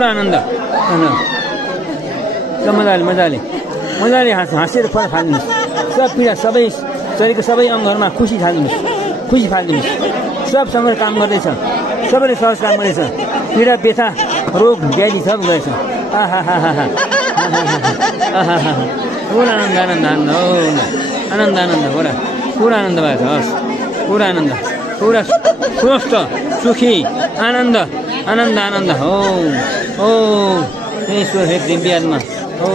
पुरा आनन्द मजाले हाँसेर फल फाल्दिनुहोस् सब पीडा सबै शरीरको सबै अङ्गहरूमा खुसी फालिदिनुहोस् सबसँग काम गर्दैछ सबैले सहज काम गर्दैछ पीडा व्यथा रोग व्याधि सब गएछ पुरा आनन्द पुरा आनन्द भएको छ हस् पुरा आनन्द पुरा स्वस्थ सुखी आनन्द हो ईश्वर हे दिव्य आत्मा हो